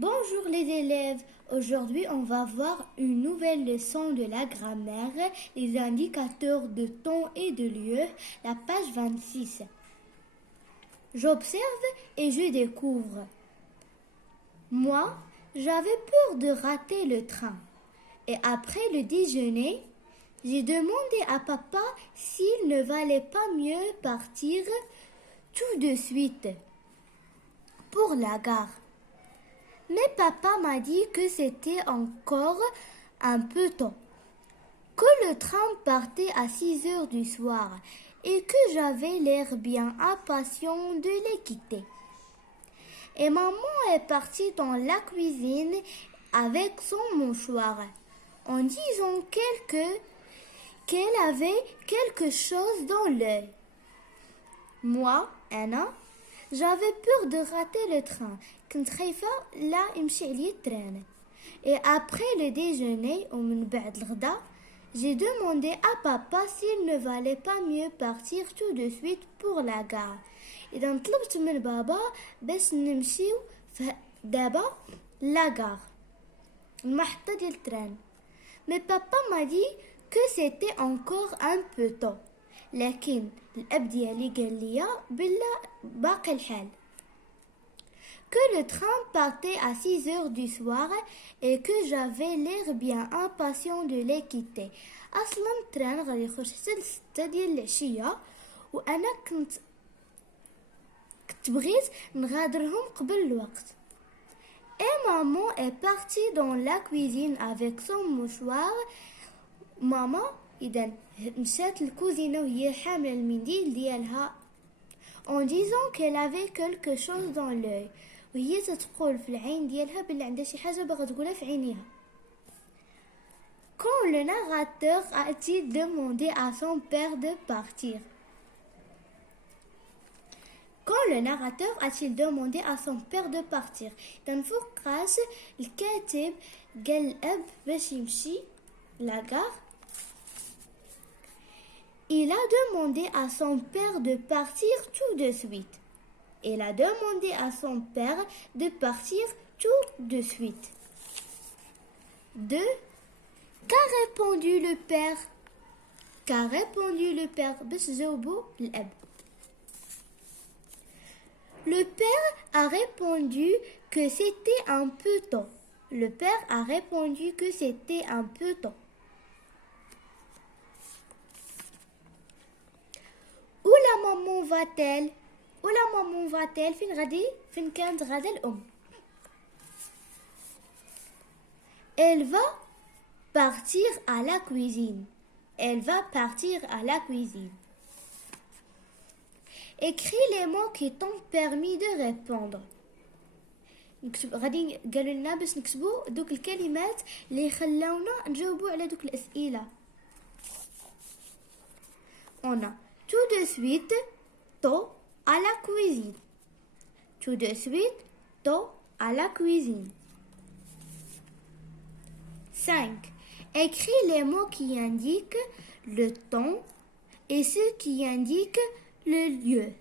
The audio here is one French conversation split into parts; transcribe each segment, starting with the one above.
Bonjour les élèves, aujourd'hui on va voir une nouvelle leçon de la grammaire, les indicateurs de temps et de lieu, la page 26. J'observe et je découvre. Moi, j'avais peur de rater le train. Et après le déjeuner, j'ai demandé à papa s'il ne valait pas mieux partir tout de suite pour la gare. Mais papa m'a dit que c'était encore un peu tôt, que le train partait à 6 heures du soir et que j'avais l'air bien impatient de les quitter. Et maman est partie dans la cuisine avec son mouchoir en disant qu'elle avait quelque chose dans l'œil. Moi, Anna, j'avais peur de rater le train. كنت خايفة لا يمشي عليا التران. Et après le déjeuner ومن بعد الغدا, j'ai demandé à papa s'il ne valait pas mieux partir tout de suite pour la gare. إذا طلبت من بابا باش نمشيو دابا لا gare, المحطة ديال التران. Mais papa m'a dit que c'était encore un peu tôt. لكن الأب ديالي قال لي بلا باقي الحال. Que le train partait à 6 heures du soir et que j'avais l'air bien impatient de les quitter. أصلا التران غادي يخرج حتى ل6 ديال العشية وأنا كنت بغيت نغادرهم قبل الوقت. Et maman est partie dans la cuisine avec son mouchoir. ماما إذا مشات الكوزينة وهي حاملة المنديل ديالها en disant qu'elle avait quelque chose dans l'œil. وهي تتقول في العين ديالها بلي عندها شي حاجة باغا تقولها في عينيها. Quand le narrateur a-t-il demandé à son père de partir? Quand le narrateur a-t-il demandé à son père de partir? فوقاش الكاتب قال الأب باش يمشي la gare. Il a demandé à son père de partir tout de suite. Il a demandé à son père de partir tout de suite. 2. Qu'a répondu le père? Qu'a répondu le père? Le père a répondu que c'était un peu tôt. Le père a répondu que c'était un peu tôt. Où la maman va-t-elle? Où la maman va-t-elle? فين كانت غادة الأم. Elle va partir à la cuisine. Elle va partir à la cuisine. Écris les mots qui t'ont permis de répondre. غادي قالوا لنا باش نكتبوا دوك الكلمات اللي خلاونا نجاوبوا على دوك الأسئلة. On a tout de suite, tôt, à la cuisine. Tout de suite, tôt, à la cuisine. 5. Écris les mots qui indiquent le temps et ceux qui indiquent le lieu.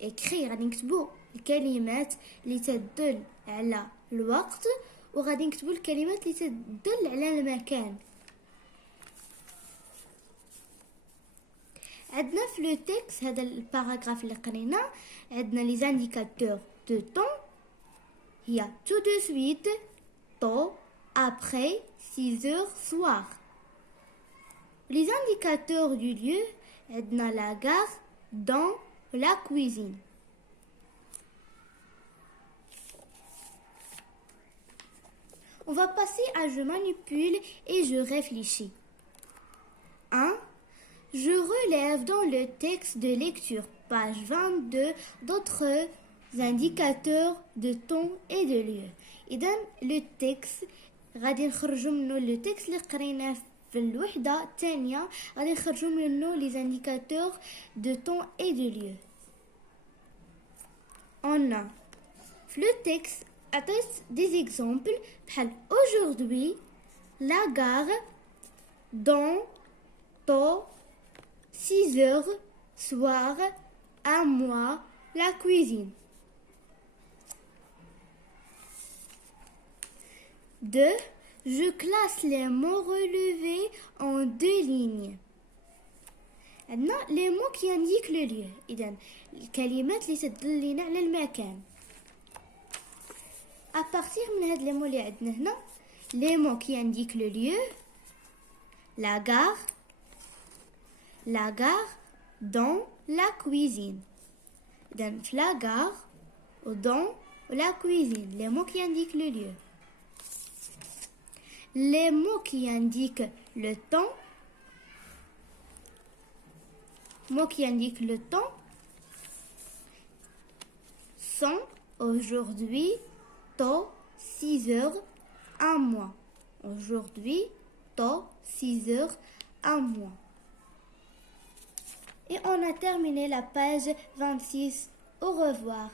Écris غادي نكتبوا الكلمات اللي تدل على الوقت وغادي نكتبوا الكلمات اللي تدل على المكان. عندنا في لو تكست هذا الباراغراف اللي قرينا عندنا لي زانديكاتور دو طون هي tout de suite, tôt, après, 6 heures, soir. Les indicateurs du lieu عندنا la gare, dans, la cuisine. On va passer à je manipule et je réfléchis. 1. Je relève dans le texte de lecture, page 22, d'autres indicateurs de temps et de lieu. إذا le texte غادي نخرجوا منه le texte اللي قريناه في الوحدة الثانية غادي نخرجوا منه les indicateurs de temps et de lieu. On a في le texte عطيت des exemples بحال aujourd'hui, la gare, dans, tôt, 6 heures, soir, à moi, la cuisine. 2. Je classe les mots relevés en 2 lignes. عندنا les mots qui indiquent le lieu. إذن الكلمات اللي تدلنا على المكان. À partir من هاد les mots اللي عندنا هنا, les mots qui indiquent le lieu, la gare dans la cuisine. إذن في la gare ou dans la cuisine, les mots qui indiquent le lieu. Les mots qui indiquent le temps, sont aujourd'hui, tôt, 6 heures, un mois. Aujourd'hui, tôt, 6 heures, un mois. Et on a terminé la page 26. Au revoir.